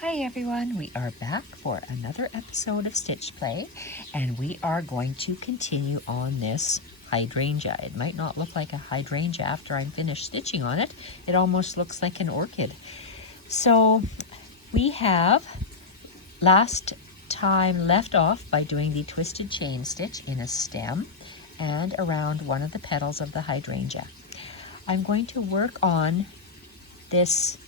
Hi everyone, we are back for another episode of Stitch Play, and we are going to continue on this hydrangea. It might not look like a hydrangea after I'm finished stitching on it. It almost looks like an orchid. So we have last time left off by doing the twisted chain stitch in a stem and around one of the petals of the hydrangea. I'm going to work on this.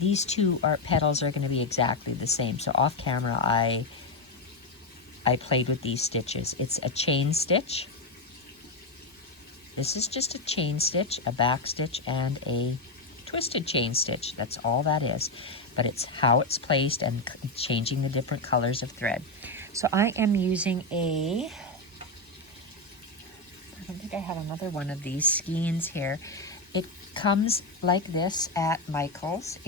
These two petals are going to be exactly the same. So off camera, I played with these stitches. It's a chain stitch. This is just a chain stitch, a back stitch, and a twisted chain stitch. That's all that is. But it's how it's placed and changing the different colors of thread. So I am using I don't think I have another one of these skeins here. It comes like this at Michael's.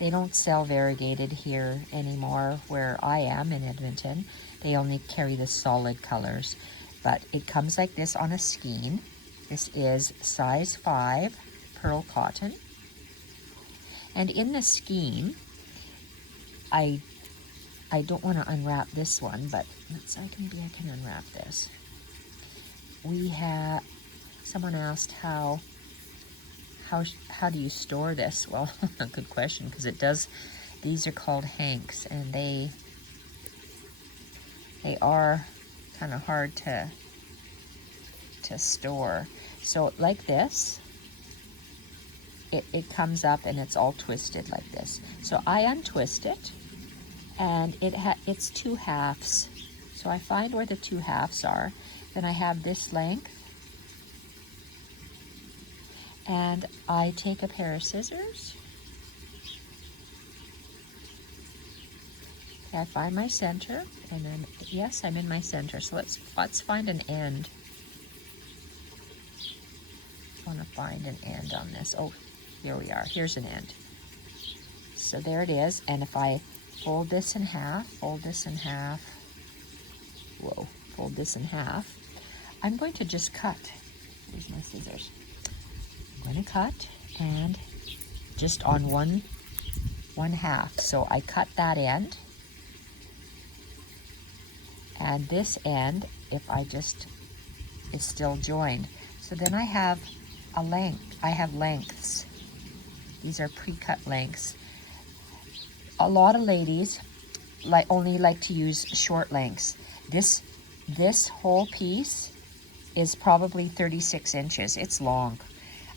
They don't sell variegated here anymore where I am in Edmonton. They only carry the solid colors. But it comes like this on a skein. This is size 5 pearl cotton. And in the skein, I don't want to unwrap this one, but I can unwrap this. Someone asked how do you store this? Well, a good question, because these are called hanks, and they are kind of hard to store. So like this, it comes up and it's all twisted like this. So I untwist it, and it's 2 halves. So I find where the 2 halves are. Then I have this length, and I take a pair of scissors. Okay, I find my center, and then yes, I'm in my center. So let's find an end. I want to find an end on this. Oh, here we are. Here's an end. So there it is. And if I fold this in half, fold this in half, I'm going to just cut. Here's my scissors. I'm going to cut, and just on one half. So I cut that end, and this end, it's still joined. So then I have a length. I have lengths. These are pre-cut lengths. A lot of ladies only like to use short lengths. This whole piece is probably 36 inches. It's long.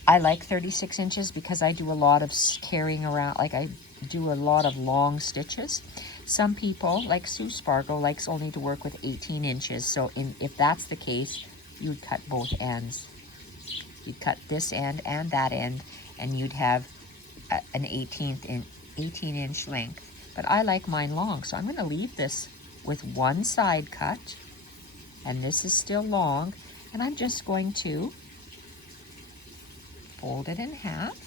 I like 36 inches because I do a lot of carrying around, I do a lot of long stitches. Some people, like Sue Spargo, likes only to work with 18 inches. So if that's the case, you would cut both ends. You'd cut this end and that end, and you'd have an 18-inch length. But I like mine long, so I'm going to leave this with one side cut, and this is still long, and I'm just going to fold it in half,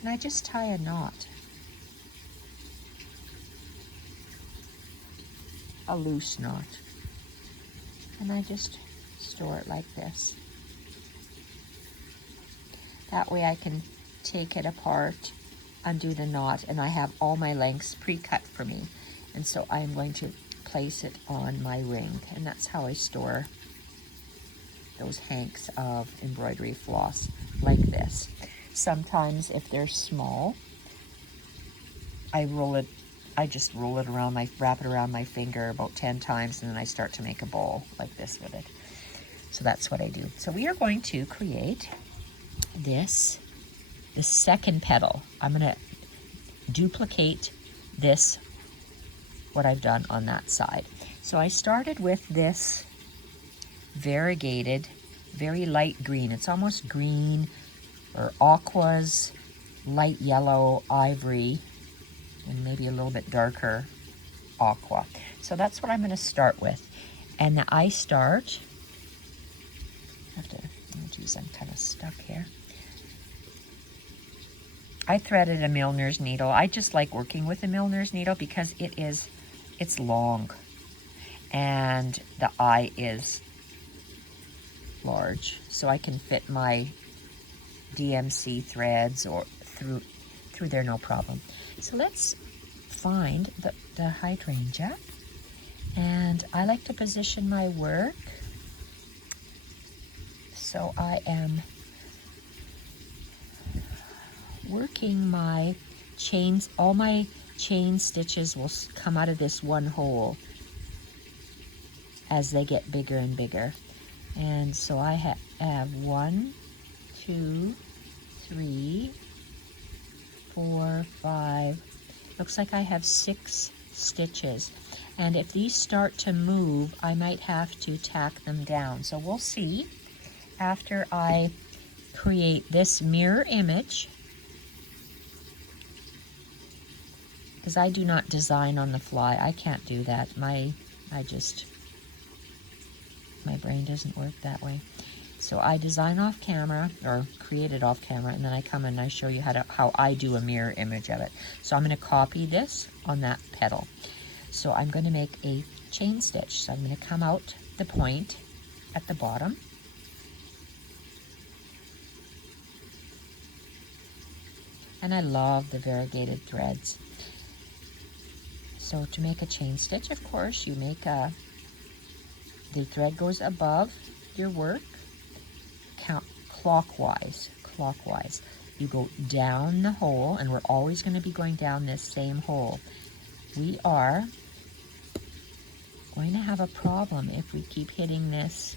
and I just tie a knot, a loose knot, and I just store it like this. That way I can take it apart, undo the knot, and I have all my lengths pre-cut for me. And so I'm going to place it on my ring, and that's how I store those hanks of embroidery floss like this. Sometimes if they're small, I just roll it around wrap it around my finger about 10 times, and then I start to make a bowl like this with it. So that's what I do. So we are going to create the second petal. I'm going to duplicate this, what I've done on that side. So I started with this variegated, very light green. It's almost green or aquas, light yellow, ivory, and maybe a little bit darker aqua. So that's what I'm going to start with. And I start, oh geez, I'm kind of stuck here. I threaded a milliner's needle. I just like working with a milliner's needle because it's long, and the eye is large, so I can fit my DMC threads or through through there no problem. So let's find the hydrangea, and I like to position my work so I am working my chains. All my chain stitches will come out of this one hole as they get bigger and bigger. And so I have 1, 2, 3, 4, 5, looks like I have 6 stitches. And if these start to move, I might have to tack them down. So we'll see after I create this mirror image, because I do not design on the fly. I can't do that. My brain doesn't work that way. So I design off camera, or create it off camera, and then I come and I show you how I do a mirror image of it. So I'm going to copy this on that petal. So I'm going to make a chain stitch. So I'm going to come out the point at the bottom. And I love the variegated threads. So to make a chain stitch, of course, you make the thread goes above your work, count clockwise. You go down the hole, and we're always going to be going down this same hole. We are going to have a problem if we keep hitting this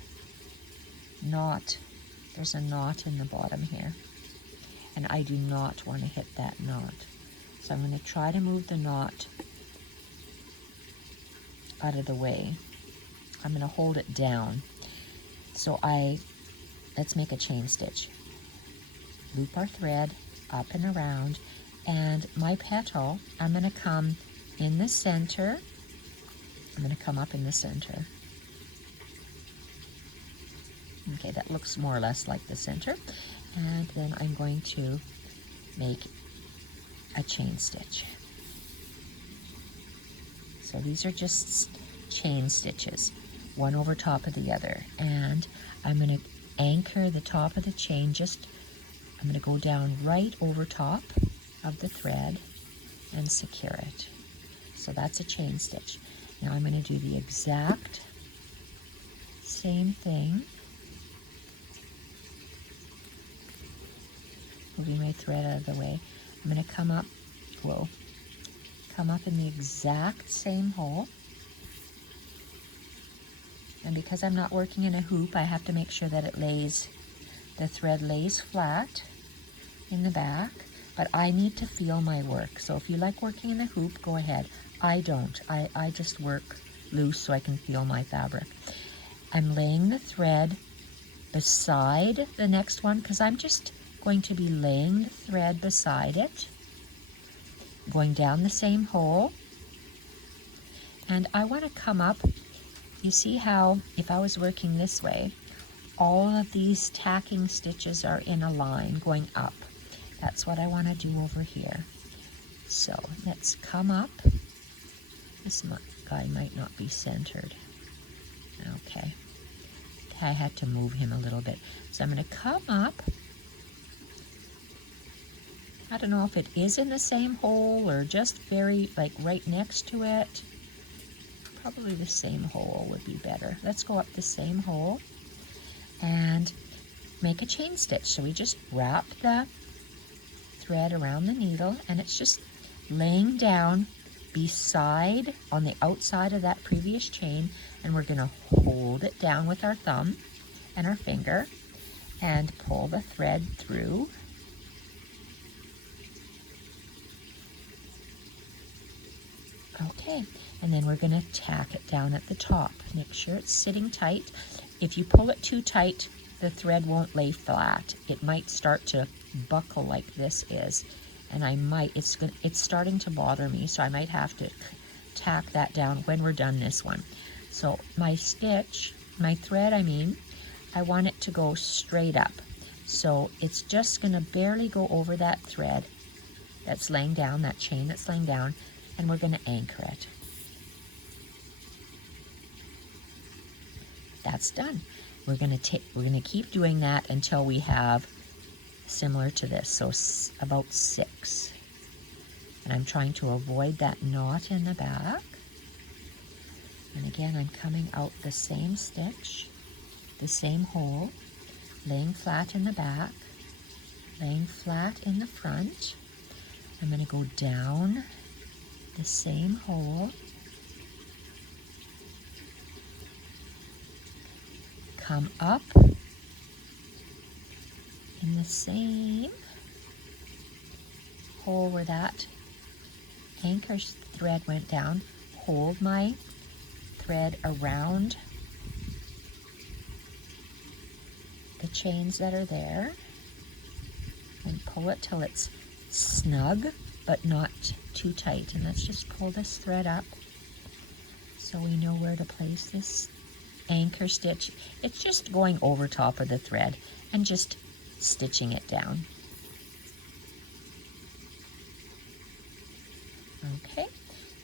knot. There's a knot in the bottom here, and I do not want to hit that knot. So I'm going to try to move the knot out of the way. I'm going to hold it down. So let's make a chain stitch. Loop our thread up and around, and my petal, I'm going to come in the center. I'm going to come up in the center. Okay, that looks more or less like the center. And then I'm going to make a chain stitch. So these are just chain stitches, one over top of the other. And I'm going to anchor the top of the chain, I'm going to go down right over top of the thread and secure it. So that's a chain stitch. Now I'm going to do the exact same thing. Moving my thread out of the way. I'm going to come up in the exact same hole. And because I'm not working in a hoop, I have to make sure that the thread lays flat in the back, but I need to feel my work. So if you like working in a hoop, go ahead. I don't. I just work loose so I can feel my fabric. I'm laying the thread beside the next one, because I'm just going to be laying the thread beside it, going down the same hole, and I want to come up. You see how if I was working this way, all of these tacking stitches are in a line going up. That's what I want to do over here. So let's come up. This guy might not be centered. Okay. I had to move him a little bit. So I'm going to come up. I don't know if it is in the same hole or just very, like, right next to it. Probably the same hole would be better. Let's go up the same hole and make a chain stitch. So we just wrap the thread around the needle, and it's just laying down beside, on the outside of that previous chain, and we're going to hold it down with our thumb and our finger and pull the thread through. Okay, and then we're going to tack it down at the top. Make sure it's sitting tight. If you pull it too tight, the thread won't lay flat. It might start to buckle like this is, and it's starting to bother me, so I might have to tack that down when we're done this one. So my thread, I want it to go straight up. So it's just going to barely go over that thread that's laying down, that chain that's laying down, and we're going to anchor it. That's done. We're going to keep doing that until we have similar to this, so about 6. And I'm trying to avoid that knot in the back. And again, I'm coming out the same stitch, the same hole, laying flat in the back, laying flat in the front. I'm going to go down the same hole, come up in the same hole where that anchor thread went down, hold my thread around the chains that are there, and pull it till it's snug but not too tight. And let's just pull this thread up so we know where to place this anchor stitch. It's just going over top of the thread and just stitching it down. Okay,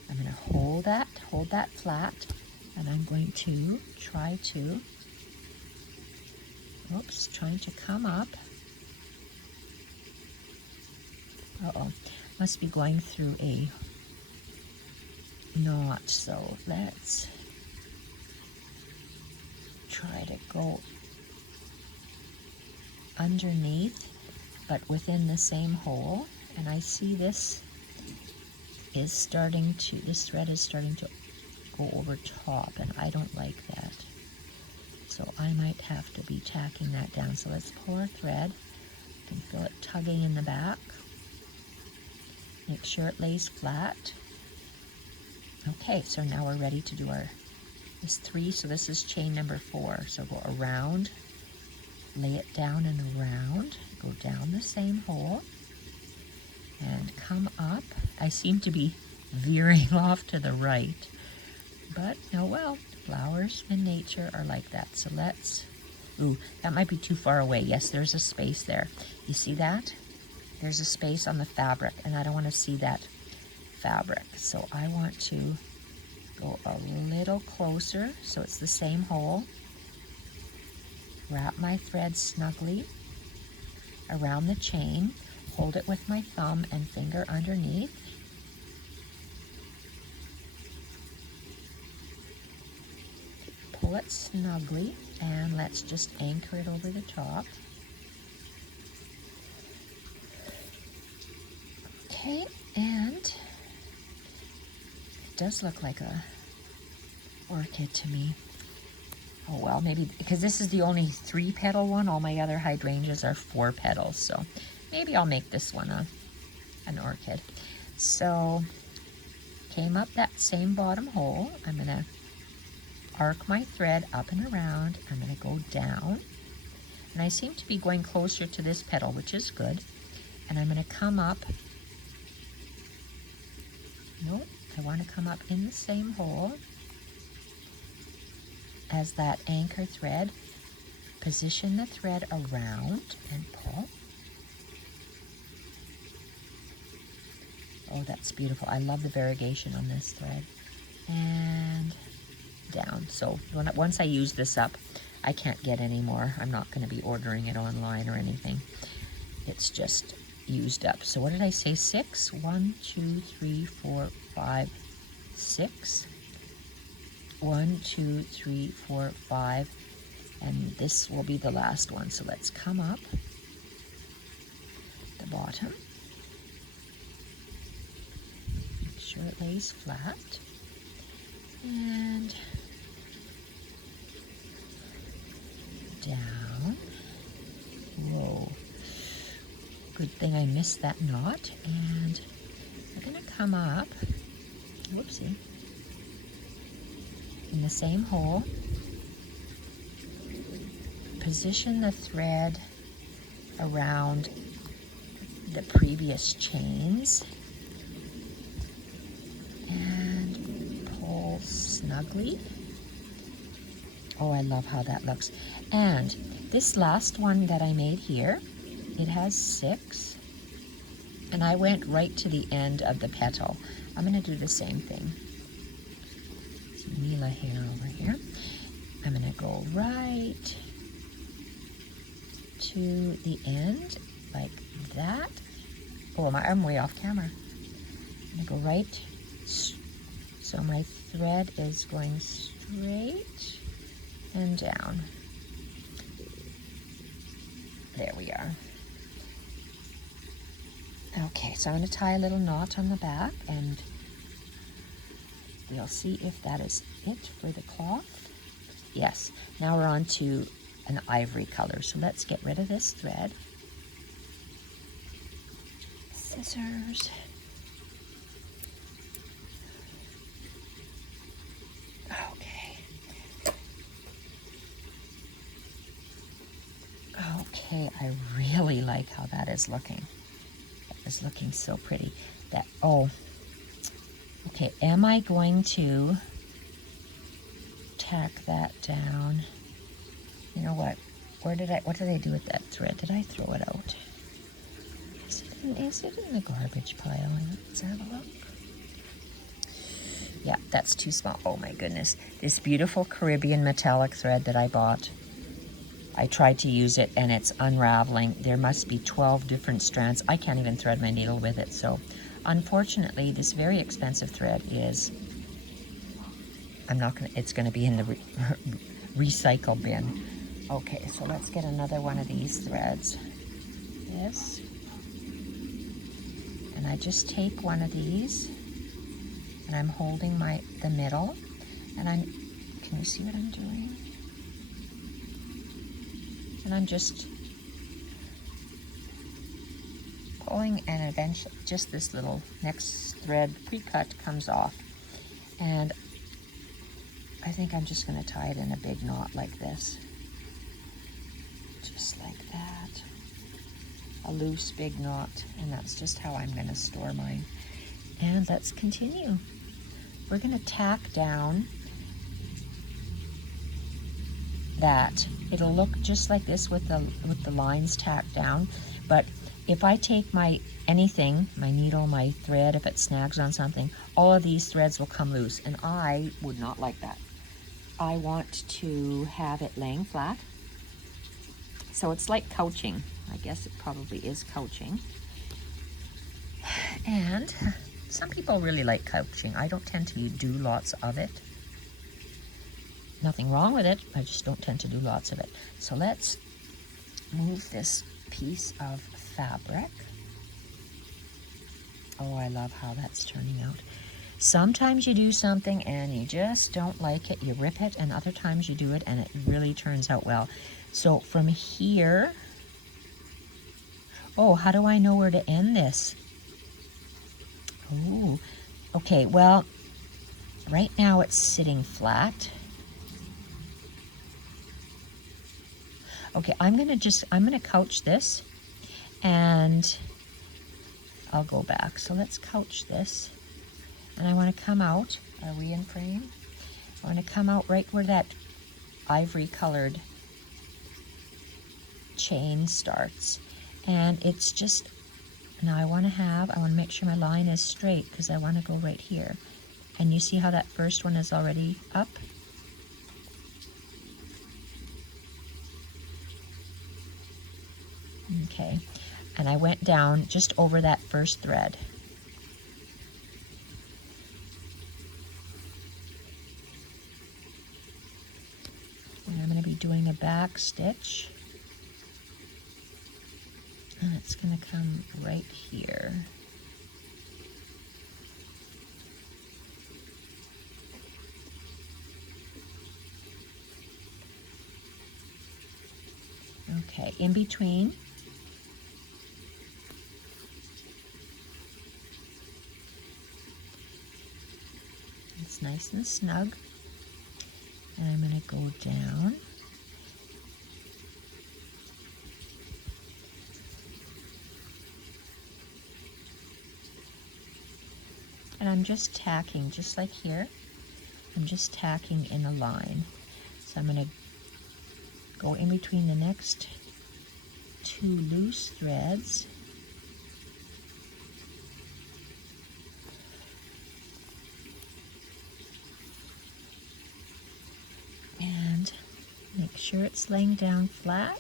I'm going to hold that flat, and I'm going to try to, trying to come up. Uh-oh, must be going through a knot, so let's try to go underneath, but within the same hole. And I see this thread is starting to go over top, and I don't like that. So I might have to be tacking that down. So let's pull our thread. You can feel it tugging in the back. Make sure it lays flat. Okay, so now we're ready to do this 3, so this is chain number 4. So go around, lay it down and around, go down the same hole, and come up. I seem to be veering off to the right, but oh well, flowers in nature are like that. So let's, that might be too far away. Yes, there's a space there. You see that? There's a space on the fabric, and I don't want to see that fabric. So I want to go a little closer, so it's the same hole. Wrap my thread snugly around the chain, hold it with my thumb and finger underneath. Pull it snugly, and let's just anchor it over the top. Okay, and it does look like a orchid to me. Oh well, maybe because this is the only 3-petal one. All my other hydrangeas are 4 petals, so maybe I'll make this one an orchid. So came up that same bottom hole. I'm gonna arc my thread up and around. I'm gonna go down, and I seem to be going closer to this petal, which is good. And I'm gonna come up. Nope, I want to come up in the same hole as that anchor thread. Position the thread around and pull. Oh, that's beautiful. I love the variegation on this thread. And down. So once I use this up, I can't get any more. I'm not going to be ordering it online or anything. It's just used up. So what did I say? 6? 1, 2, 3, 4, 5, 6. 1, 2, 3, 4, 5, and this will be the last one. So let's come up the bottom. Make sure it lays flat, and down. Whoa. Good thing I missed that knot, and we're going to come up, whoopsie, in the same hole. Position the thread around the previous chains and pull snugly. Oh, I love how that looks. And this last one that I made here, it has 6, and I went right to the end of the petal. I'm going to do the same thing. Some Mila hair over here. I'm going to go right to the end like that. Oh, I'm way off camera. I'm gonna go right, so my thread is going straight and down. There we are. Okay, so I'm going to tie a little knot on the back, and we'll see if that is it for the cloth. Yes, now we're on to an ivory color. So let's get rid of this thread. Scissors. Okay. Okay, I really like how that is looking. Is looking so pretty. That, oh, okay, am I going to tack that down? You know what? What did I do with that thread? Did I throw it out? Is it in the garbage pile? Let's have a look. Yeah, that's too small. Oh my goodness. This beautiful Caribbean metallic thread that I bought. I tried to use it and it's unraveling. There must be 12 different strands. I can't even thread my needle with it. So unfortunately, this very expensive thread is, it's gonna be in the recycle bin. Okay, so let's get another one of these threads. This. And I just take one of these and I'm holding the middle, and can you see what I'm doing? And I'm just pulling, and eventually just this little next thread pre-cut comes off. And I think I'm just going to tie it in a big knot like this. Just like that. A loose big knot, and that's just how I'm going to store mine. And let's continue. We're going to tack down that. It'll look just like this with the lines tacked down, but if I take my needle, my thread, if it snags on something, all of these threads will come loose, and I would not like that. I want to have it laying flat. So it's like couching. I guess it probably is couching. And some people really like couching. I don't tend to do lots of it. Nothing wrong with it, I just don't tend to do lots of it. So let's move this piece of fabric. Oh, I love how that's turning out. Sometimes you do something and you just don't like it, you rip it, and other times you do it and it really turns out well. So from here, oh, how do I know where to end this? Oh, okay, well, right now it's sitting flat. Okay, I'm gonna couch this, and I'll go back. So let's couch this, and I want to come out. Are we in frame? I want to come out right where that ivory colored chain starts, and it's just, now I want to make sure my line is straight, because I want to go right here. And you see how that first one is already up? Okay, and I went down just over that first thread. And I'm going to be doing a back stitch. And it's going to come right here. Okay, in between. It's nice and snug. And I'm going to go down. And I'm just tacking, just like here. I'm just tacking in a line. So I'm going to go in between the next two loose threads. And make sure it's laying down flat.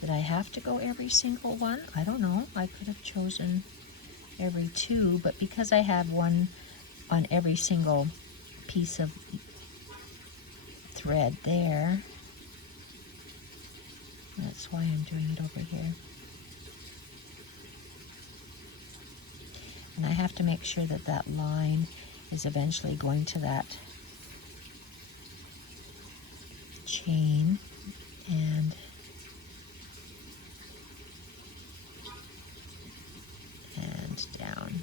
Did I have to go every single one? I don't know. I could have chosen every 2, but because I have one on every single piece of thread there, that's why I'm doing it over here. And I have to make sure that that line is eventually going to that chain and down.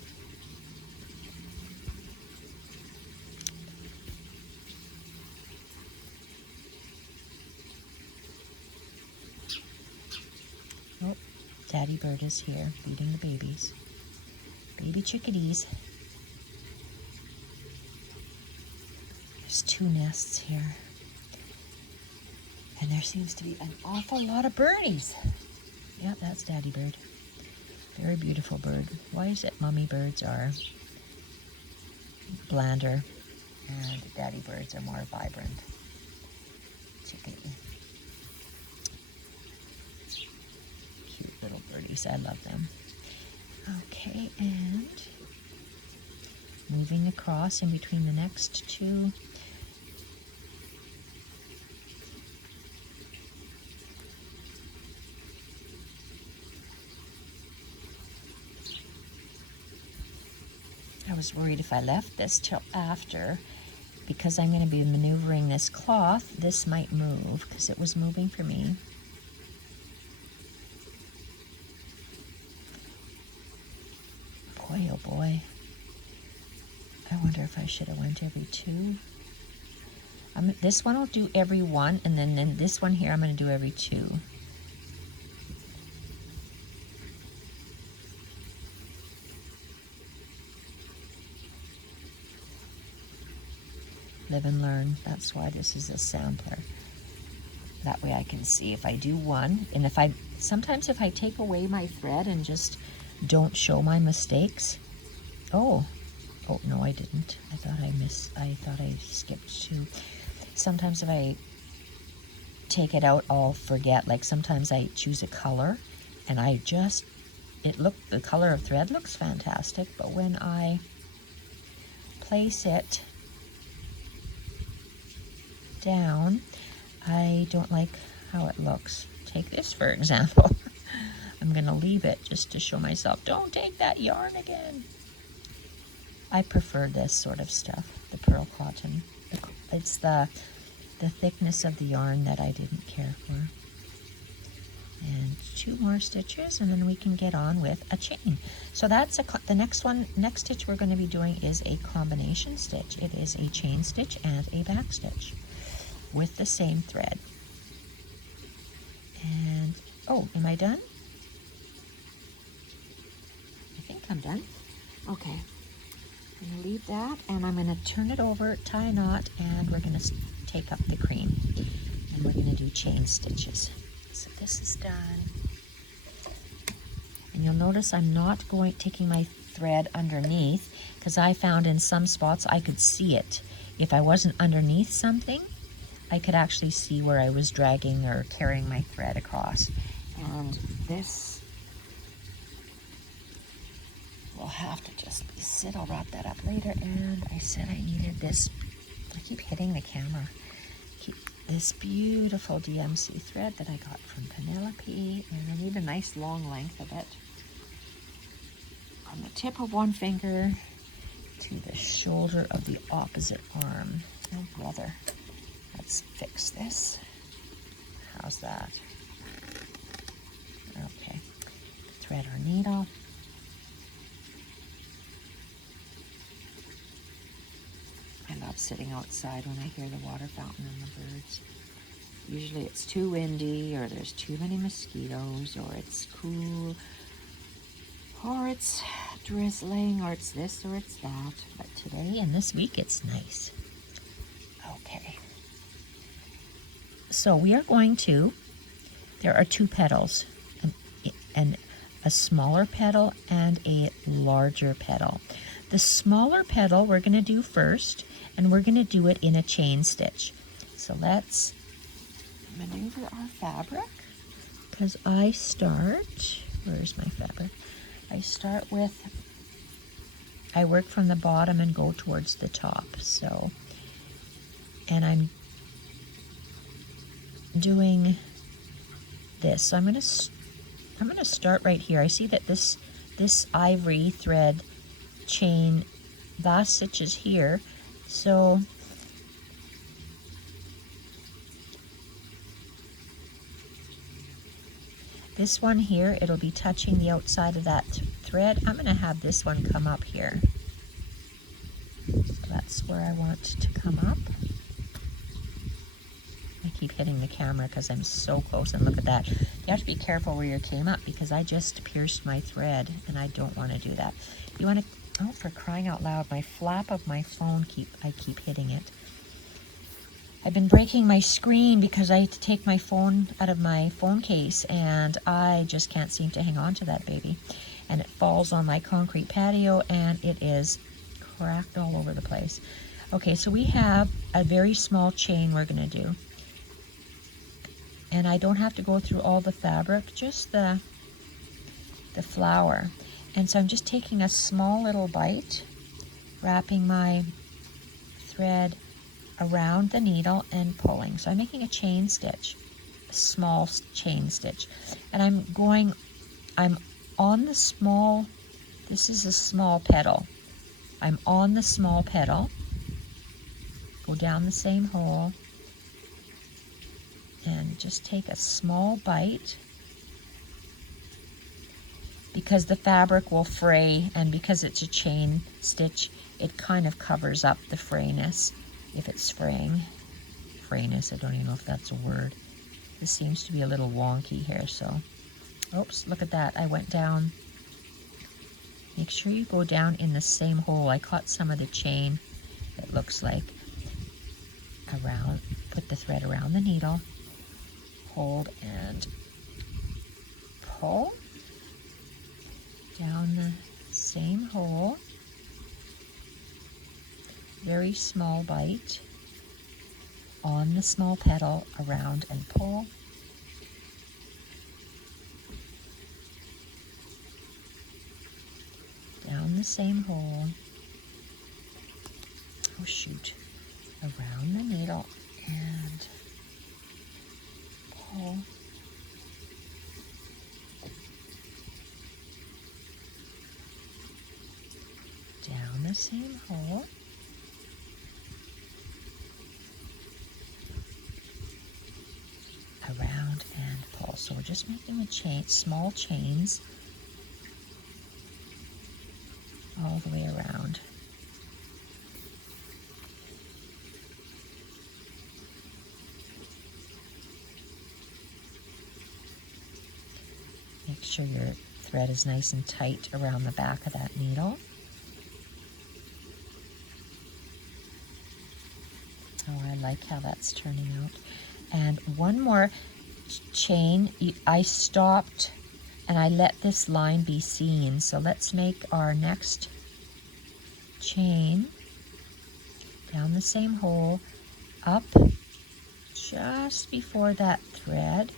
Oh, Daddy Bird is here feeding the babies. Baby chickadees. There's 2 nests here. And there seems to be an awful lot of birdies. Yeah, that's Daddy Bird. Very beautiful bird. Why is it mummy birds are blander and daddy birds are more vibrant? Chickadee. Cute little birdies. I love them. Okay, and moving across in between the next 2. I was worried if I left this till after, because I'm going to be maneuvering this cloth, this might move, because it was moving for me. Boy, oh boy. I wonder if I should have went every 2. This one I'll do every 1, and then this one here I'm going to do every 2. Live and learn. That's why this is a sampler. That way I can see if I do 1, and sometimes if I take away my thread and just don't show my mistakes. Oh no, I didn't. I thought I skipped 2. Sometimes if I take it out, I'll forget. Like sometimes I choose a color and the color of thread looks fantastic, but when I place it down, I don't like how it looks. Take this for example. I'm going to leave it just to show myself, don't take that yarn again. I prefer this sort of stuff, the pearl cotton. It's the thickness of the yarn that I didn't care for. And 2 more stitches, and then we can get on with a chain. So that's the next stitch we're going to be doing is a combination stitch. It is a chain stitch and a back stitch with the same thread. And, oh, am I done? I think I'm done. Okay. I'm going to leave that, and I'm going to turn it over, tie a knot, and we're going to take up the cream. And we're going to do chain stitches. So this is done. And you'll notice I'm not taking my thread underneath, because I found in some spots I could see it. If I wasn't underneath something, I could actually see where I was dragging or carrying my thread across. And this will have to just sit. I'll wrap that up later. And I said I needed this. I keep hitting the camera. This beautiful DMC thread that I got from Penelope. And I need a nice long length of it. From the tip of one finger to the shoulder of the opposite arm. Oh, brother. Let's fix this. How's that? Okay. Thread our needle. I love sitting outside when I hear the water fountain and the birds. Usually it's too windy, or there's too many mosquitoes, or it's cool, or it's drizzling, or it's this, or it's that. But today and this week it's nice. Okay. So we are going to, there are 2 petals, and a smaller petal and a larger petal. The smaller petal we're going to do first, and we're going to do it in a chain stitch. So let's maneuver our fabric, because I start, where's my fabric? I work from the bottom and go towards the top. So, and I'm doing this. So I'm going to start right here. I see that this ivory thread chain last stitch is here. So this one here, it'll be touching the outside of that thread. I'm going to have this one come up here. So that's where I want to come up. I keep hitting the camera because I'm so close, and look at that. You have to be careful where you came up because I just pierced my thread and I don't want to do that. You want to, oh, for crying out loud, my flap of my phone, I keep hitting it. I've been breaking my screen because I had to take my phone out of my phone case and I just can't seem to hang on to that baby. And it falls on my concrete patio and it is cracked all over the place. Okay, so we have a very small chain we're going to do. And I don't have to go through all the fabric, just the flower. And so I'm just taking a small little bite, wrapping my thread around the needle and pulling. So I'm making a chain stitch, a small chain stitch. And I'm on the small, this is a small petal. I'm on the small petal, go down the same hole, and just take a small bite because the fabric will fray, and because it's a chain stitch, it kind of covers up the frayness if it's fraying. Frayness, I don't even know if that's a word. This seems to be a little wonky here, so, oops, look at that. I went down. Make sure you go down in the same hole. I caught some of the chain, it looks like, around, put the thread around the needle, hold and pull down the same hole, very small bite on the small petal, around and pull, down the same hole, oh shoot, around the needle and pull, down the same hole, around and pull. So we're just making the small chains all the way around. Make sure your thread is nice and tight around the back of that needle. Oh, I like how that's turning out. And one more chain. I stopped and I let this line be seen. So let's make our next chain down the same hole, up just before that thread,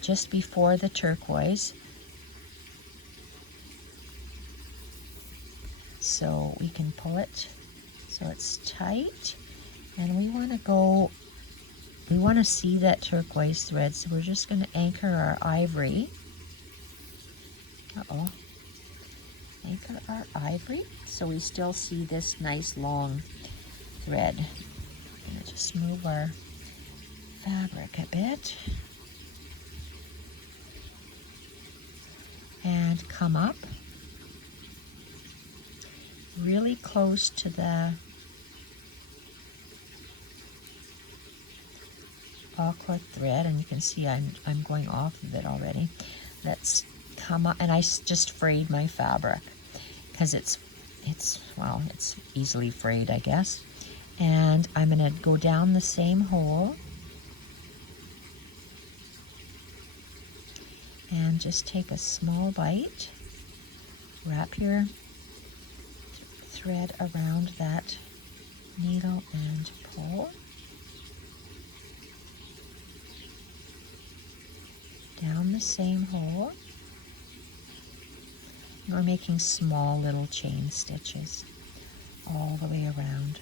just before the turquoise. So we can pull it so it's tight, and we want to see that turquoise thread, so we're just going to anchor our ivory. Anchor our ivory so we still see this nice long thread. I'm going to just move our fabric a bit and come up really close to the aqua thread, and you can see I'm going off of it already. Let's come up, and I just frayed my fabric because it's easily frayed, I guess. And I'm going to go down the same hole and just take a small bite, wrap your thread around that needle and pull. the same hole. We're making small little chain stitches all the way around.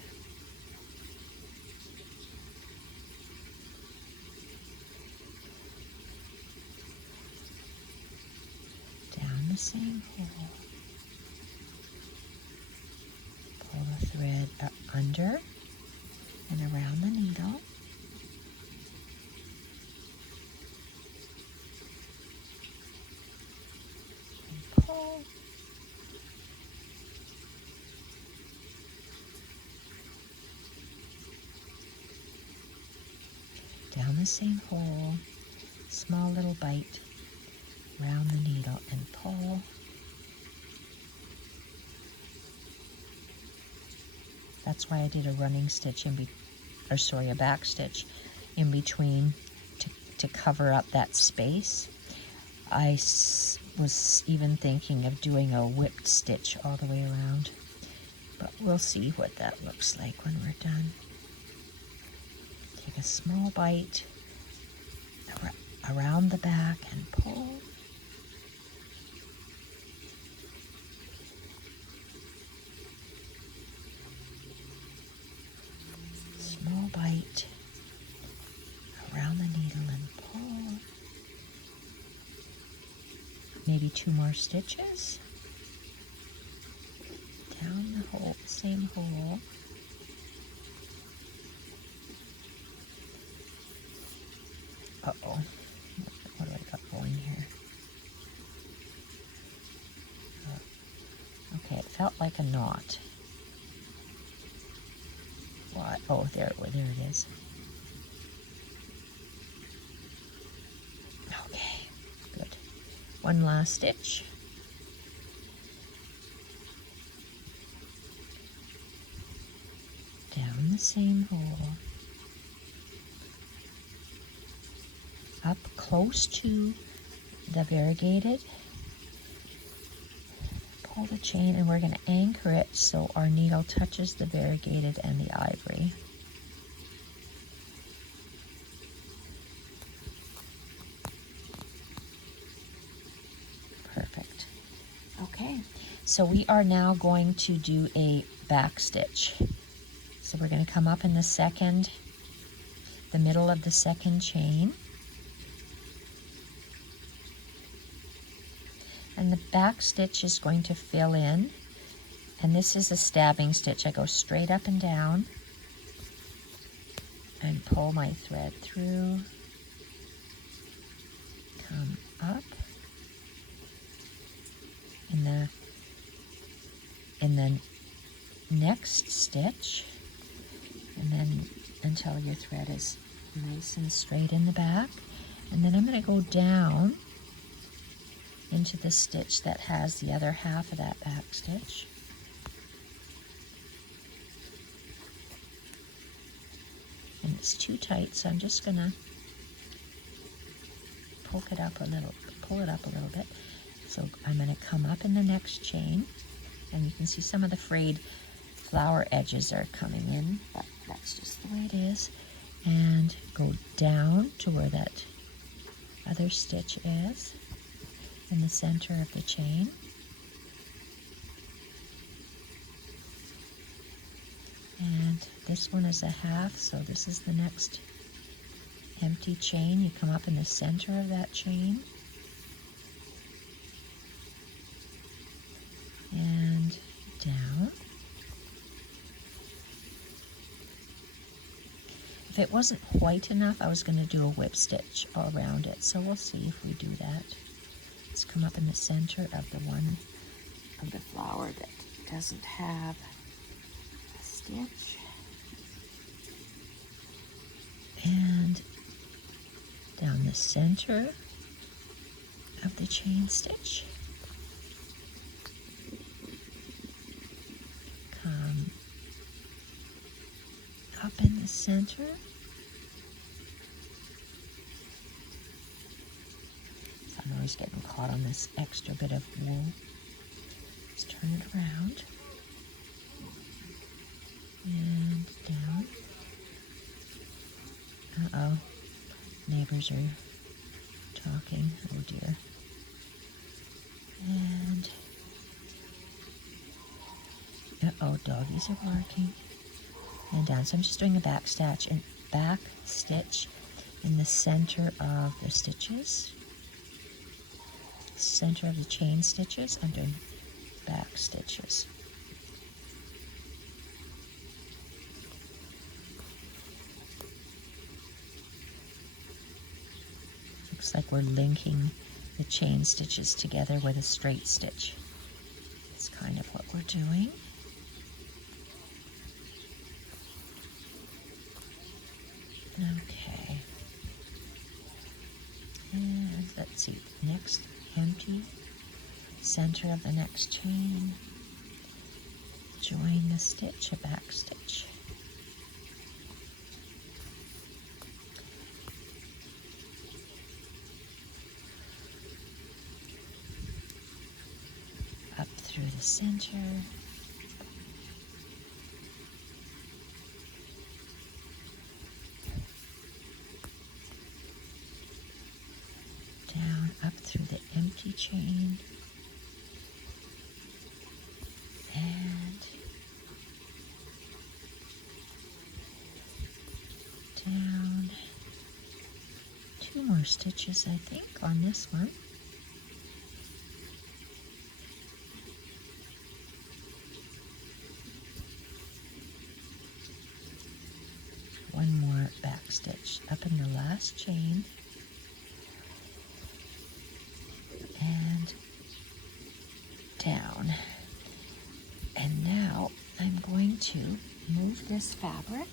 Down the same hole. Pull the thread under and around the needle. And pull. Down the same hole, small little bite around the needle and pull. That's why I did a running stitch a back stitch in between to cover up that space. I was even thinking of doing a whipped stitch all the way around, but we'll see what that looks like when we're done. Take a small bite around the back and pull. Small bite around the needle and pull. Maybe 2 more stitches. Down the hole, same hole. Uh-oh. What do I got going here? Okay, it felt like a knot. What? Oh, there it is. Okay, good. One last stitch. Down the same hole. Up close to the variegated. Pull the chain, and we're going to anchor it so our needle touches the variegated and the ivory. Perfect. Okay, so we are now going to do a back stitch. So we're going to come up in the middle of the second chain. And the back stitch is going to fill in, and this is a stabbing stitch. I go straight up and down and pull my thread through, come up in the next stitch, and then until your thread is nice and straight in the back. And then I'm going to go down into the stitch that has the other half of that back stitch. And it's too tight, so I'm just going to pull it up a little bit. So I'm going to come up in the next chain, and you can see some of the frayed flower edges are coming in, but that's just the way it is. And go down to where that other stitch is, in the center of the chain. And this one is a half, so this is the next empty chain. You come up in the center of that chain and down. If it wasn't white enough, I was going to do a whip stitch all around it, so we'll see if we do that. Let's come up in the center of the one of the flower that doesn't have a stitch. And down the center of the chain stitch. Come up in the center. I'm always getting caught on this extra bit of wool. Let's turn it around and down. Uh-oh, neighbors are talking. Oh dear. And uh-oh, doggies are barking. And down. So I'm just doing a back stitch in the center of the stitches. Center of the chain stitches. I'm doing back stitches. Looks like we're linking the chain stitches together with a straight stitch. That's kind of what we're doing. Okay. And let's see, next empty, center of the next chain, join the stitch, a back stitch. Up through the center. Down, up through the empty chain. And down. 2 more stitches, I think, on this one. One more back stitch up in the last chain. And down. And now I'm going to move this fabric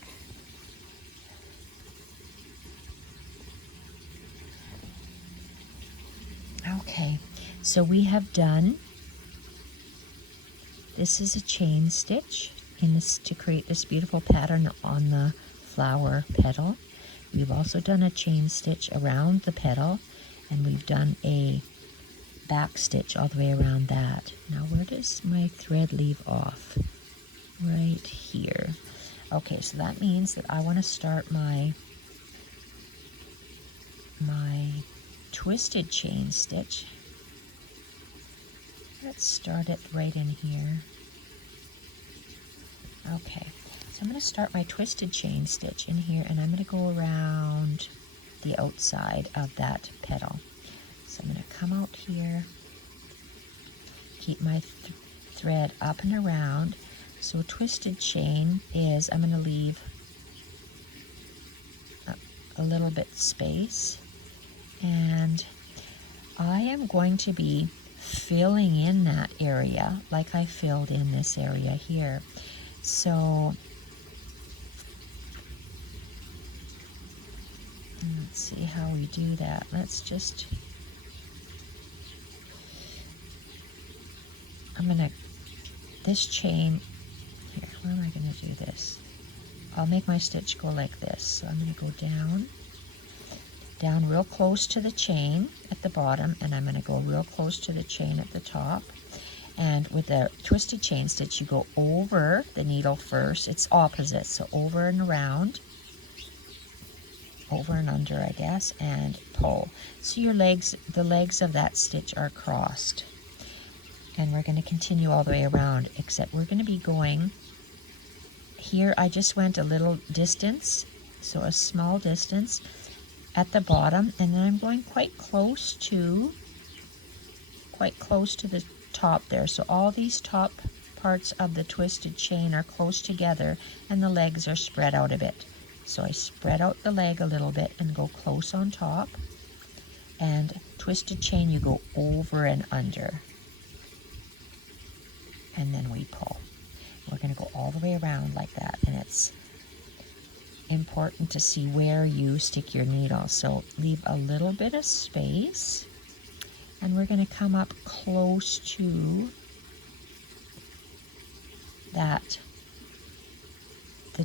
Okay, so we have done, this is a chain stitch in this to create this beautiful pattern on the flower petal. We've also done a chain stitch around the petal, and we've done a back stitch all the way around that. Now where does my thread leave off? Right here. Okay, so that means that I want to start my twisted chain stitch. Let's start it right in here. Okay, so I'm going to start my twisted chain stitch in here, and I'm going to go around the outside of that petal. So I'm going to come out here, keep my thread up and around. So a twisted chain is, I'm going to leave a little bit space, and I am going to be filling in that area like I filled in this area here. So let's see how we do that. Let's just, I'm gonna, this chain here, how am I gonna do this? I'll make my stitch go like this. So I'm gonna go down real close to the chain at the bottom, and I'm going to go real close to the chain at the top. And with the twisted chain stitch, you go over the needle first. It's opposite, so over and around, over and under, I guess, and pull. So your legs, the legs of that stitch are crossed. And we're going to continue all the way around, except we're going to be going here. I just went a little distance, so a small distance at the bottom, and then I'm going quite close to the top there. So all these top parts of the twisted chain are close together, and the legs are spread out a bit. So I spread out the leg a little bit and go close on top, and twisted chain, you go over and under, and then we pull. We're going to go all the way around like that, and it's important to see where you stick your needle. So leave a little bit of space, and we're going to come up close to that, the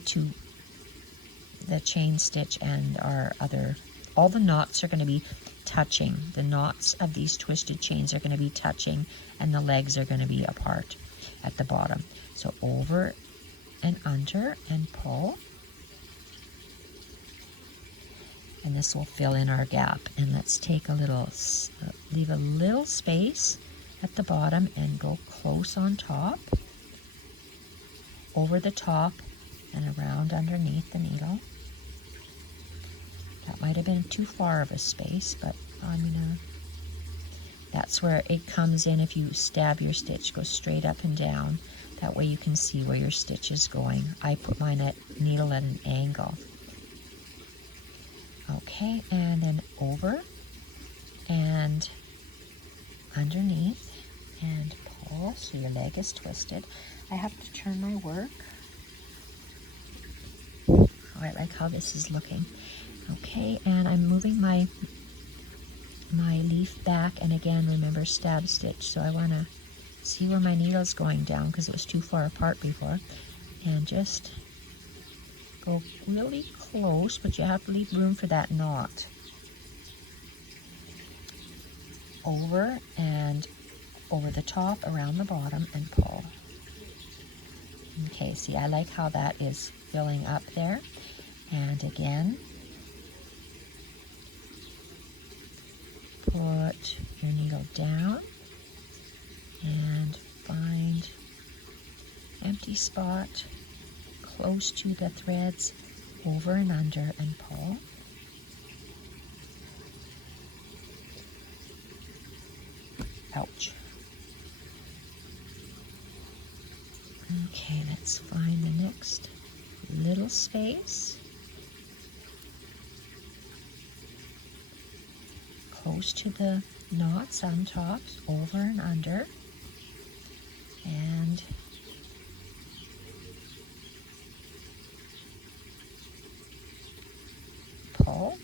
chain stitch and our other, all the knots are going to be touching. The knots of these twisted chains are going to be touching, and the legs are going to be apart at the bottom. So over and under and pull. and this will fill in our gap. And let's take a little, leave a little space at the bottom and go close on top, over the top, and around underneath the needle. That might have been too far of a space, but I'm gonna, that's where it comes in. If you stab your stitch, go straight up and down. That way you can see where your stitch is going. I put my needle at an angle. Okay, and then over and underneath and pull, so your leg is twisted. I have to turn my work. Oh, I like how this is looking. Okay, and I'm moving my leaf back, and again, remember, stab stitch. So I want to see where my needle's going down because it was too far apart before, and just go really close, but you have to leave room for that knot. Over and over the top, around the bottom, and pull. Okay, see, I like how that is filling up there. And again, put your needle down and find empty spot close to the threads, over and under, and pull. Ouch. Okay, let's find the next little space. Close to the knots on top, over and under, and pull.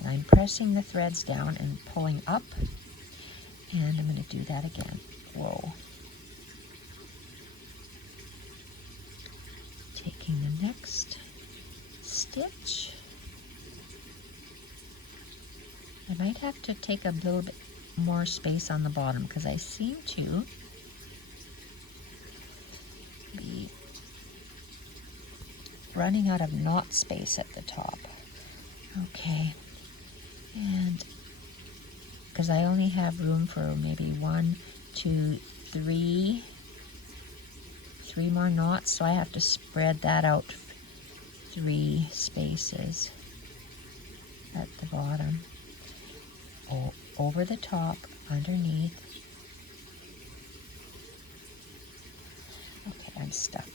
And I'm pressing the threads down and pulling up, and I'm going to do that again. Whoa. Taking the next stitch. I might have to take a little bit more space on the bottom because I seem to be running out of knot space at the top. Okay, and because I only have room for maybe 1, 2, 3 more knots, so I have to spread that out 3 spaces at the bottom. Over the top, underneath. Okay, I'm stuck.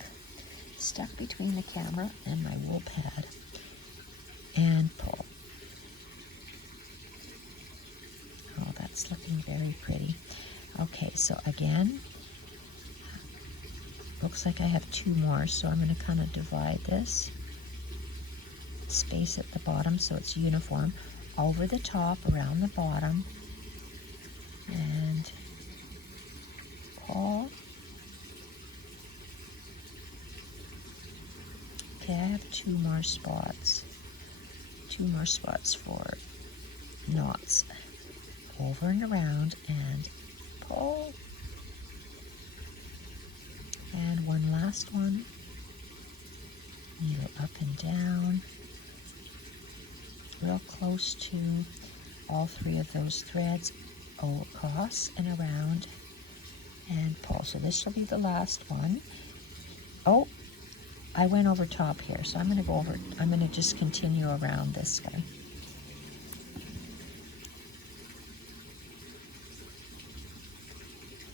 Stuck between the camera and my wool pad. And pull. Oh, that's looking very pretty. Okay, so again, looks like I have 2 more, so I'm going to kind of divide this space at the bottom so it's uniform. Over the top, around the bottom, and pull. Okay, I have 2 more spots. 2 more spots for knots. Over and around, and pull. And one last one. Needle up and down. Real close to all 3 of those threads, across and around, and pull. So this shall be the last one. Oh, I went over top here, so I'm going to go over, I'm going to just continue around this way.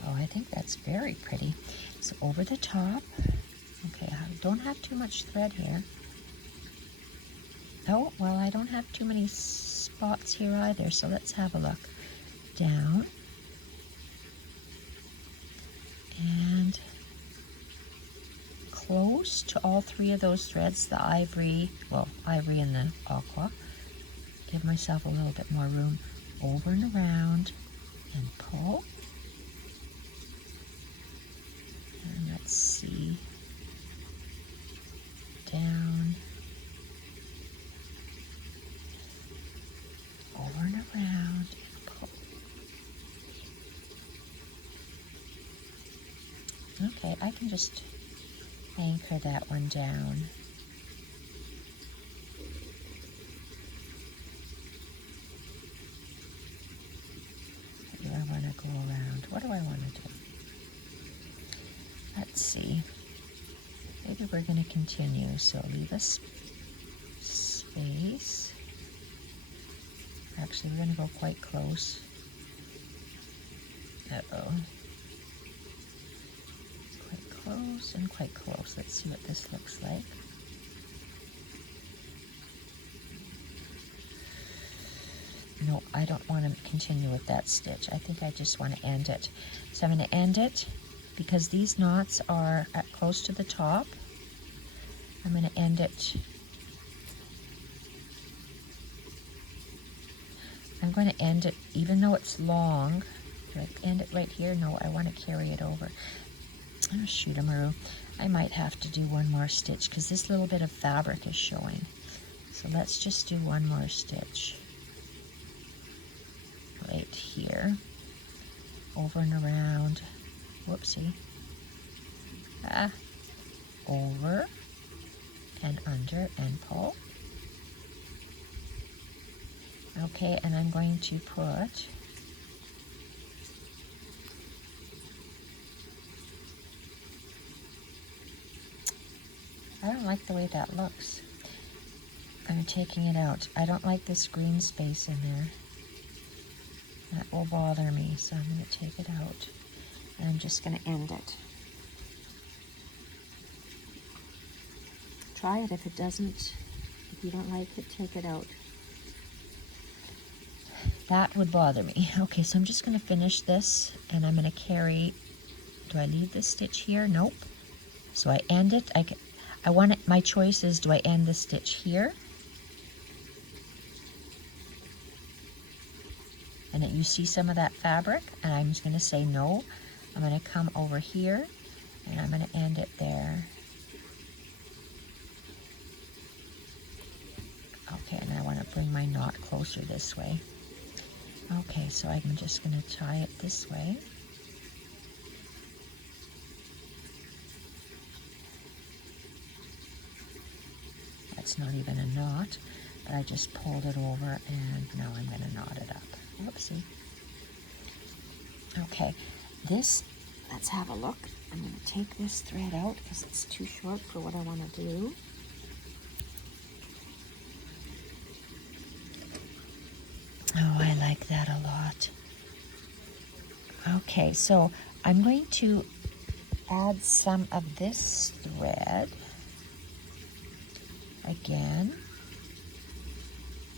Oh, I think that's very pretty. So over the top. Okay, I don't have too much thread here. Oh, well, I don't have too many spots here either, so let's have a look. Down. And close to all 3 of those threads, the ivory, well, ivory and the aqua. Give myself a little bit more room. Over and around, and pull. And let's see. Down. Over and around, and pull. Okay, I can just anchor that one down. we're going to continue. So leave us space. Actually, we're going to go quite close. Uh-oh. Quite close and quite close. Let's see what this looks like. No, I don't want to continue with that stitch. I think I just want to end it. So I'm going to end it because these knots are at close to the top. I'm going to end it. I'm going to end it, even though it's long. Do I end it right here? No, I want to carry it over. Oh, shoot a maru. I might have to do one more stitch because this little bit of fabric is showing. So let's just do one more stitch. Right here. Over and around. Whoopsie. Over and under and pull. Okay, and I'm going to put I don't like the way that looks. I'm taking it out. I don't like this green space in there. That will bother me, so I'm going to take it out. And I'm just going to end it. Try it. If it doesn't, if you don't like it, take it out. That would bother me. Okay, so I'm just going to finish this, and I'm going to carry. Do I leave this stitch here? Nope. So I end it. I want it. My choice is, do I end the stitch here? And you see some of that fabric, and I'm just going to say no. I'm going to come over here, and I'm going to end it there. Okay, and I want to bring my knot closer this way. Okay, so I'm just going to tie it this way. That's not even a knot, but I just pulled it over, and now I'm going to knot it up. Whoopsie. Okay, this, let's have a look. I'm going to take this thread out because it's too short for what I want to do. Oh, I like that a lot. Okay, so I'm going to add some of this thread. Again,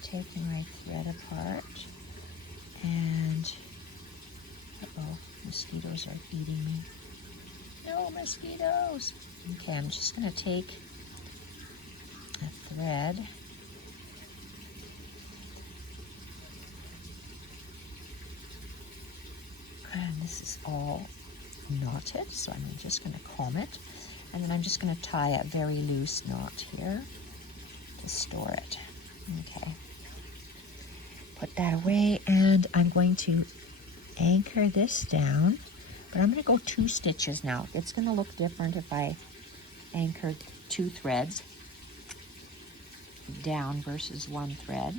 taking my thread apart. And, uh-oh, mosquitoes are feeding me. No mosquitoes! Okay, I'm just going to take a thread. And this is all knotted, so I'm just going to comb it. And then I'm just going to tie a very loose knot here to store it. Okay. Put that away, and I'm going to anchor this down, but I'm going to go 2 stitches now. It's going to look different if I anchored 2 threads down versus 1 thread.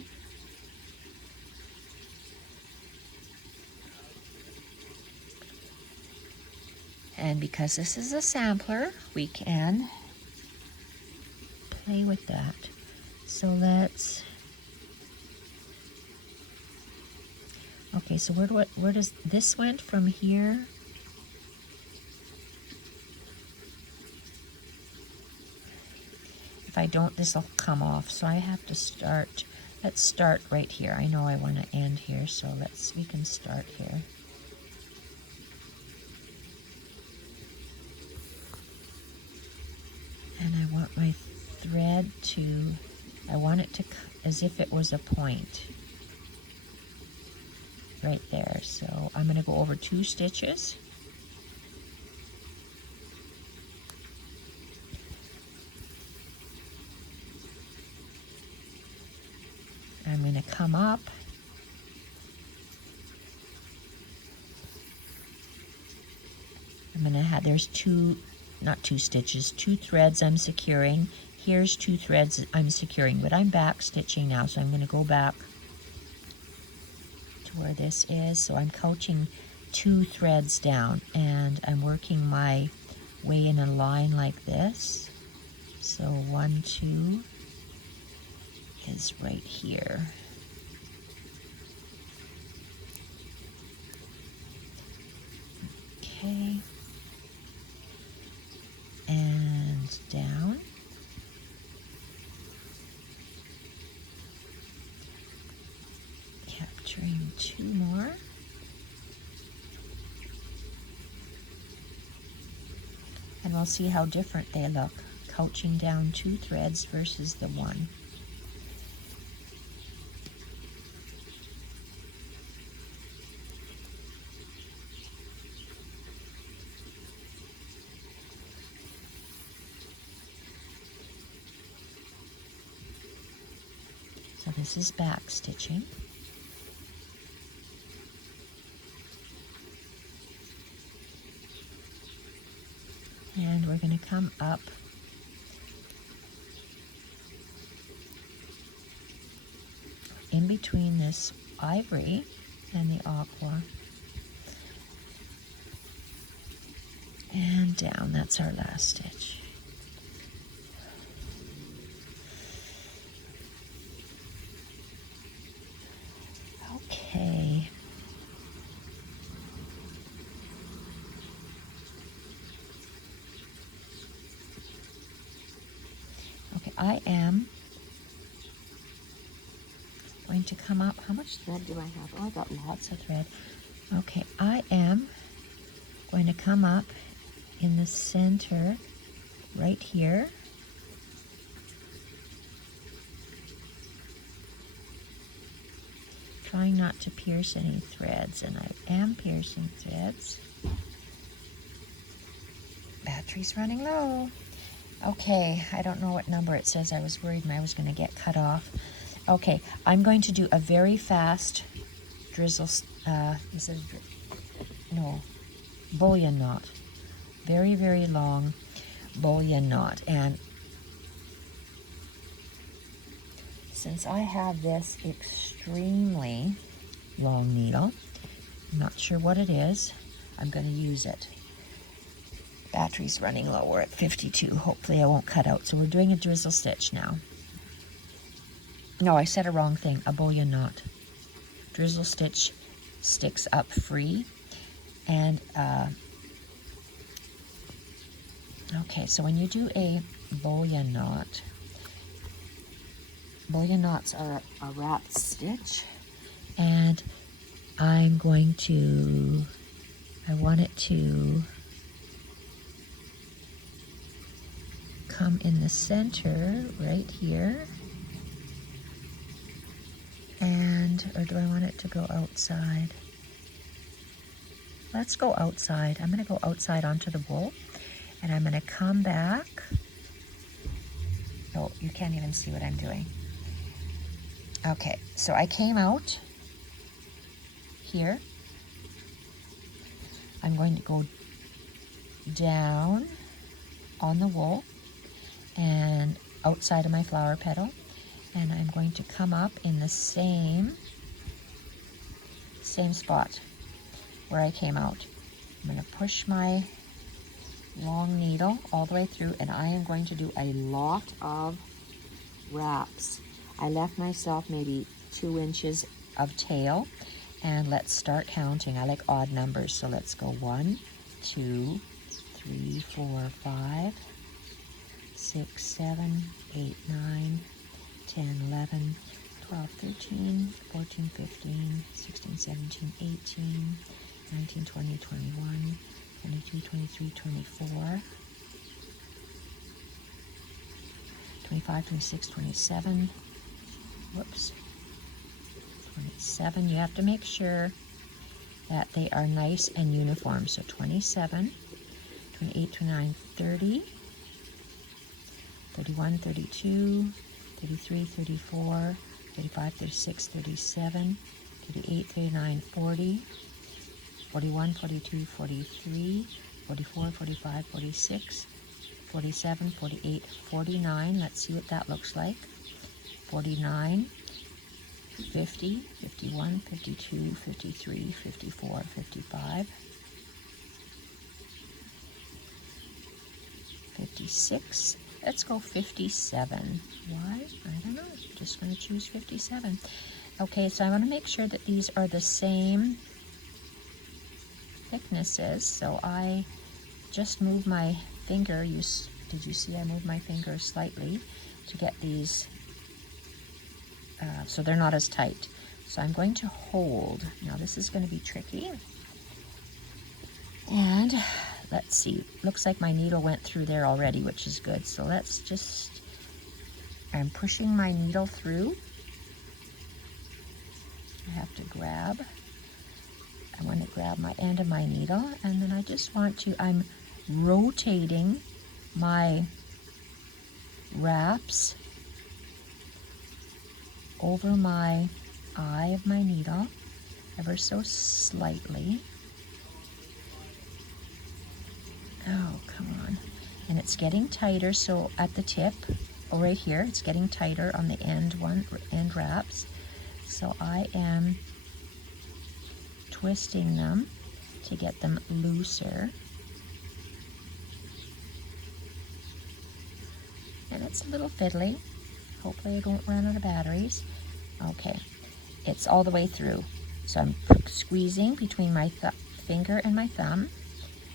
And because this is a sampler, we can play with that. So let's, okay, so where does this went from here? If I don't, this will come off. So I have to start, let's start right here. I know I want to end here, so we can start here. And I want my thread to, I want it to, as if it was a point. Right there. So I'm going to go over 2 stitches. I'm going to come up. I'm going to have, there's 2, not 2 stitches, 2 threads I'm securing. Here's 2 threads I'm securing, but I'm back stitching now, so I'm going to go back to where this is. So I'm coaching 2 threads down, and I'm working my way in a line like this. So 1, 2 is right here. Okay. And down. Capturing 2 more. And we'll see how different they look, couching down 2 threads versus the 1. So this is back stitching. And we're going to come up in between this ivory and the aqua. And down, that's our last stitch. Okay. Okay, I am going to come up. How much thread do I have? Oh, I got lots of thread. Okay, I am going to come up in the center right here. Trying not to pierce any threads, and I am piercing threads. Battery's running low. Okay, I don't know what number it says. I was worried I was going to get cut off. Okay, I'm going to do a very fast drizzle, bullion knot. Very, very long bullion knot. And since I have this extremely long needle, I'm not sure what it is, I'm going to use it. Battery's running low. We're at 52. Hopefully I won't cut out. So we're doing a drizzle stitch now. No, I said a wrong thing. A bullion knot. Drizzle stitch sticks up free. And, okay, so when you do a bullion knot, bullion knots are a wrap stitch. And I'm going to, I want it to come in the center right here. And, or do I want it to go outside? Let's go outside. I'm going to go outside onto the wool, and I'm going to come back. Oh, you can't even see what I'm doing. Okay, so I came out here. I'm going to go down on the wool and outside of my flower petal. And I'm going to come up in the same spot where I came out. I'm going to push my long needle all the way through, and I am going to do a lot of wraps. I left myself maybe 2 inches of tail, and let's start counting. I like odd numbers, so let's go 1, 2, 3, 4, 5, 6, 7, 8, 9, 10, 11, 12, 13, 14, 15, 16, 17, 18, 19, 20, 21, 22, 23, 24, 25, 26, 27, whoops, 27. You have to make sure that they are nice and uniform. So 27, 28, 29, 30, 31, 32, 33, 34, 35, 36, 37, 38, 39, 40, 41, 42, 43, 44, 45, 46, 47, 48, 49. Let's see what that looks like. 49, 50, 51, 52, 53, 54, 55, 56, Let's go 57. Why? I don't know. Just going to choose 57. Okay, so I want to make sure that these are the same thicknesses. So I just move my finger. Did you see I moved my finger slightly to get these so they're not as tight. So I'm going to hold. Now this is going to be tricky. And let's see. Looks like my needle went through there already, which is good. So let's just, I'm pushing my needle through. I have to grab. I want to grab my end of my needle, and then I just want to, I'm rotating my wraps over my eye of my needle ever so slightly. Oh, come on. And it's getting tighter, so at the tip, oh, right here, it's getting tighter on the end wraps. So I am twisting them to get them looser. And it's a little fiddly. Hopefully I don't run out of batteries. Okay, it's all the way through. So I'm squeezing between my finger and my thumb,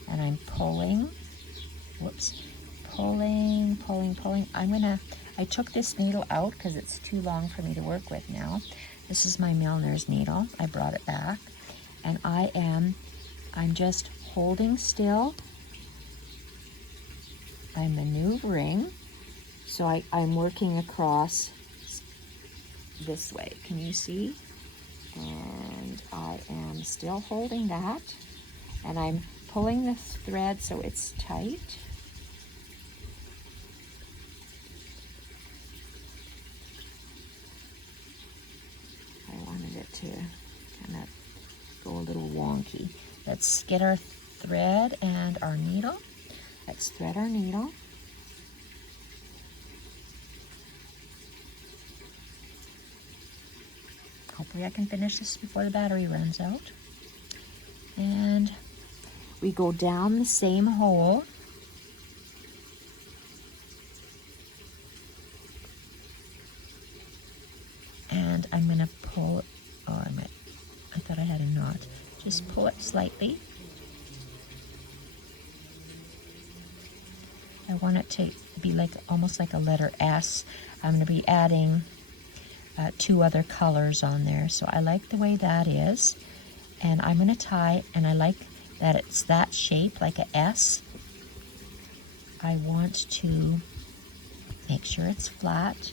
and I'm pulling, whoops, pulling. I took this needle out because it's too long for me to work with now. This is my milliner's needle. I brought it back, and I'm just holding still. I'm maneuvering, so I'm working across this way. Can you see? And I am still holding that, and I'm pulling the thread so it's tight. I wanted it to kind of go a little wonky. Let's get our thread and our needle. Let's thread our needle. Hopefully I can finish this before the battery runs out. And we go down the same hole. And I'm going to pull, I thought I had a knot. Just pull it slightly. I want it to be like almost like a letter S. I'm going to be adding 2 other colors on there. So I like the way that is. And I'm going to tie, and I like that it's that shape, like a S. I want to make sure it's flat.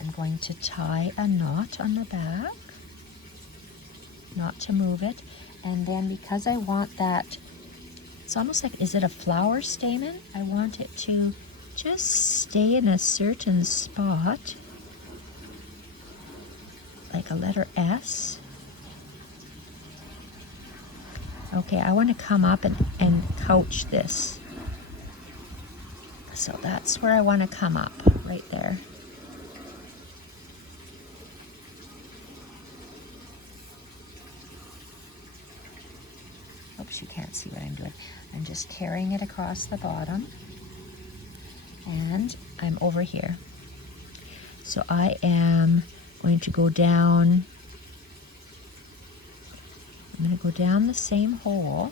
I'm going to tie a knot on the back, not to move it. And then because I want that, it's almost like, is it a flower stamen? I want it to just stay in a certain spot, like a letter S. Okay, I want to come up and couch this. So that's where I want to come up, right there. Oops, you can't see what I'm doing. I'm just carrying it across the bottom, and I'm over here. So I am going to go down. I'm going to go down the same hole,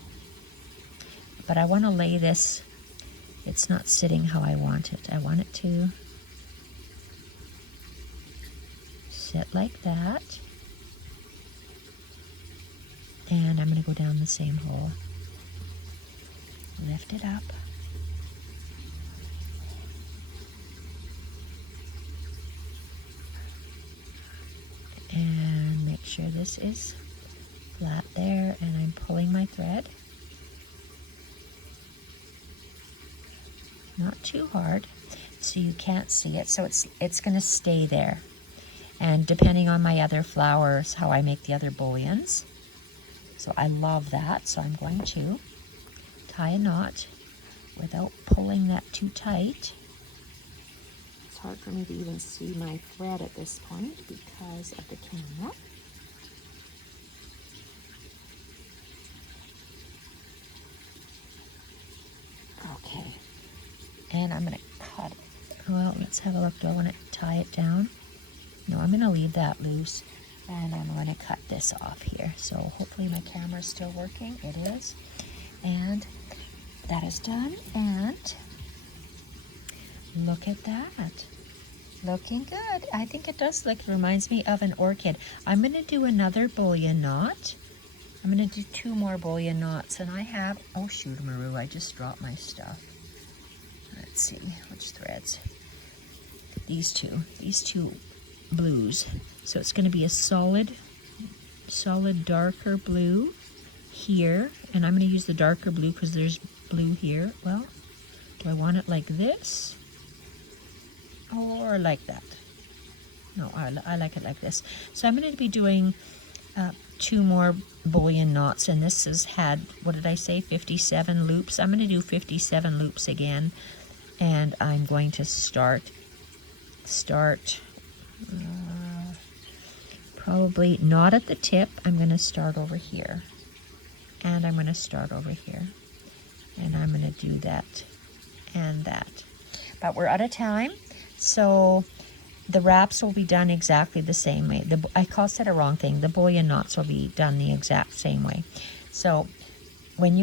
but I want to lay this, it's not sitting how I want it. I want it to sit like that. And I'm going to go down the same hole. Lift it up. And make sure this is flat there, and I'm pulling my thread. Not too hard, so you can't see it. So it's going to stay there. And depending on my other flowers, how I make the other bullions. So I love that, so I'm going to tie a knot without pulling that too tight. It's hard for me to even see my thread at this point because of the camera. Okay, and I'm going to cut Well, let's have a look. Do I want to tie it down? No, I'm going to leave that loose, and I'm going to cut this off here. So hopefully my camera's still working. It is. And that is done, and look at that. Looking good. I think it does look, reminds me of an orchid. I'm going to do another bullion knot. I'm going to do 2 more bullion knots, and I have, oh shoot, Maru, I just dropped my stuff. Let's see, which threads? These two blues. So it's going to be a solid darker blue here, and I'm going to use the darker blue because there's blue here. Well, do I want it like this or like that? No, I like it like this. So I'm going to be doing 2 more bullion knots, and this has had, what did I say, 57 loops. I'm going to do 57 loops again, and I'm going to start probably not at the tip. I'm going to start over here, and I'm going to start over here, and I'm going to do that and that. But we're out of time, so the wraps will be done exactly the same way. I said a wrong thing. The bullion knots will be done the exact same way. So when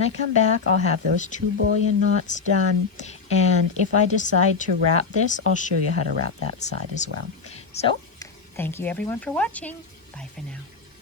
I come back, I'll have those 2 bullion knots done, and if I decide to wrap this, I'll show you how to wrap that side as well. So thank you everyone for watching. Bye for now.